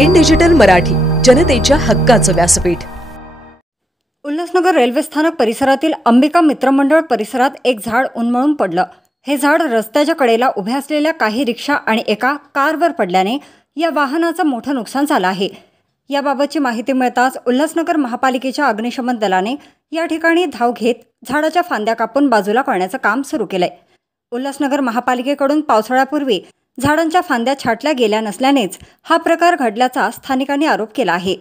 In digital Marathi, जनतेच्या हक्काचं व्यासपीठ. उल्हासनगर रेल्वे स्थानक परिसरातील अंबिका मित्रमंडळ परिसरात एक झाड उन्मळून पडलं. हे झाड रस्त्याच्या कडेला उभ्या असलेल्या काही रिक्षा आणि एका कारवर पडल्याने या वाहनाचं मोठं नुकसान झालं आहे. याबाबतची माहिती मिळताच उल्हासनगर महापालिकेच्या अग्निशमन दलाने या ठिकाणी धाव घेत झाडाच्या फांद्या कापून बाजूला करण्याचं काम सुरू केलंय. उल्हासनगर महापालिकेकडून पावसाळ्यापूर्वी झाडांच्या फांद्या छाटल्या गेल्या नसल्यानेच हा प्रकार घडल्याचा स्थानिकांनी आरोप केला आहे.